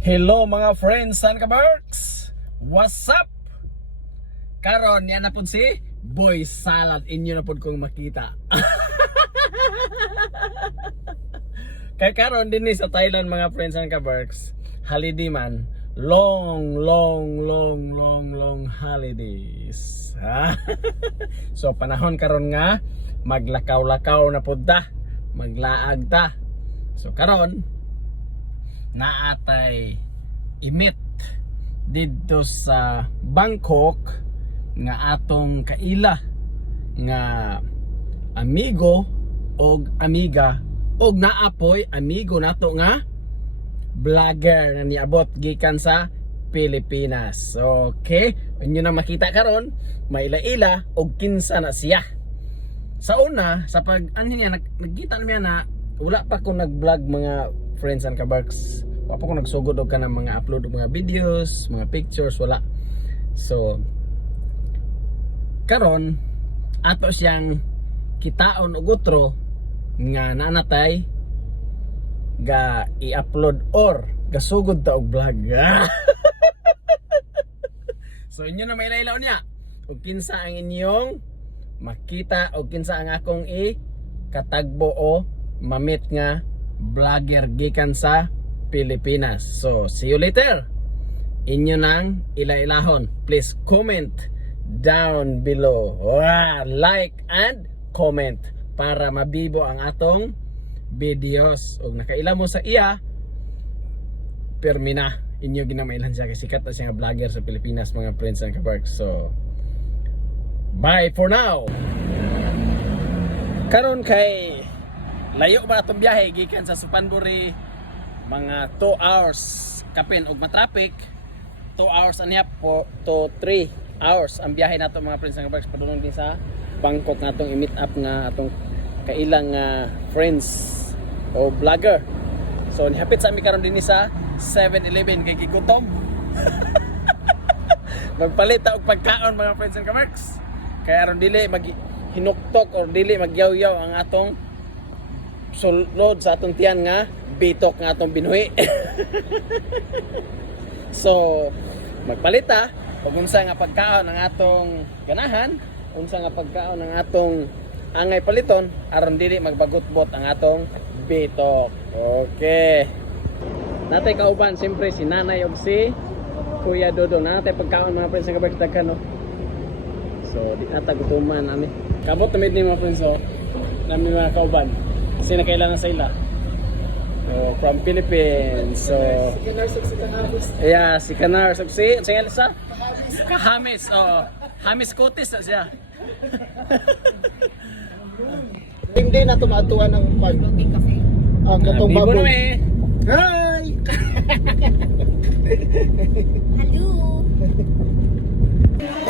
Hello mga friends and kabarks! What's up? Karon yan na po si Boy Salad. Inyo na po kong makita. Kay karon din sa Thailand mga friends and kabarks, holiday man. Long holidays. So panahon karon nga maglakaw-lakaw na pud ta, maglaag ta. So karon naatay imit didto sa Bangkok nga atong kaila nga amigo og amiga og naapoy amigo nato nga vlogger na niabot gikan sa Pilipinas. Okay, inyo na makita karon maila-ila og kinsa na siya. Sa una sa pag ano niya nagkita niya na wala pa ko nag-vlog mga friends and kabarks. Wala pa ko nagsugod og kanang mga upload og mga videos, mga pictures, wala. So karon ato siyang kitaon og utro nga nanatay ga i-upload or gasugod ta og vlog. So inyo na mailaw niya og kinsa ang inyong makita og kinsa ang akong katagbo o mamit nga vlogger gikan sa Pilipinas. So see you later. Inyo nang ila-ilahon. Please comment down below. Like and comment para mabibo ang atong videos. Og nakaila mo sa iya, permina inyo ginamailan siya kay sikat na siya nga vlogger sa Pilipinas mga friends and kabarks. So bye for now. Karon kay layo ba itong biyahe gikan sa Supanburi, mga 2 hours kapin og matraffic. 2 hours and a half to 3 hours ang biyahe nato mga friends and kabarks padulong din sa Bangkok natong i-meet up nga atong kailang friends o vlogger. So nihapit sa amin karon din sa 7-Eleven kay gigutom. Magpalit ta og pagkaon mga friends and kabarks. Kaya aron dili maghinuktok or dili magyaw-yaw ang atong sulod sa atong tiyan nga bitok nga atong binuhi. So magpalit ta og unsa nga pagkaon ang atong ganahan, unsa nga pagkaon ang atong angay paliton aron dili magbagot-bot ang atong bitok. Okay. Natay kauban siyempre si Nanay og si Kuya Dodong. Natay pagkaon mga friends nga kabagdagan no. So di nata gutuman ani. Kabot tamid ni mga friends so nami mga kauban. Kasi nakailangan sa ila. So from Philippines. So yeah, si Kanar so si Elsa Kahamis. Oh, Hamis Kotis na siya. Hindi na tumatuan ng pag ang gatong Bibo baboy. na eh. Hi! Hello.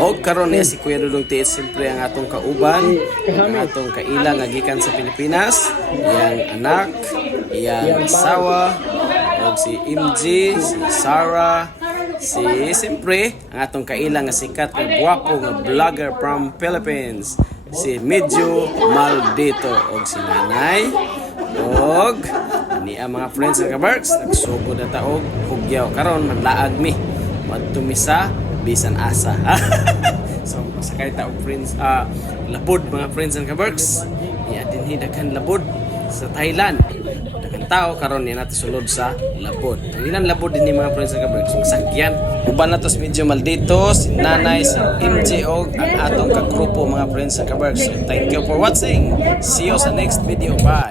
O karon niya si Kuya Dudong Tiit siyempre ang atong kauban, ang atong kaila nga gikan sa Pilipinas, iyang anak, iyang asawa, og si MG, si Sarah, si siyempre ang atong kaila nga sikat ug gwapo nga vlogger from Philippines, si Medyo Maldito og si Nanay og ni ang mga friends and kabarks nagsugod na taog hugyaw karon manlaag mi madtumi sa bisan asa. So sakay ta og friends labod mga friends and kabarks niya dinhi daghan labod sa Thailand, daghan tao karon ni natin sulod sa labod. Ang ilang labod din ni mga friends and kabarks sakyan uban natos Medyo Maldito, si Nanay, si MJ og ang atong kagrupo mga friends and kabarks. So thank you for watching, see you sa next video, bye.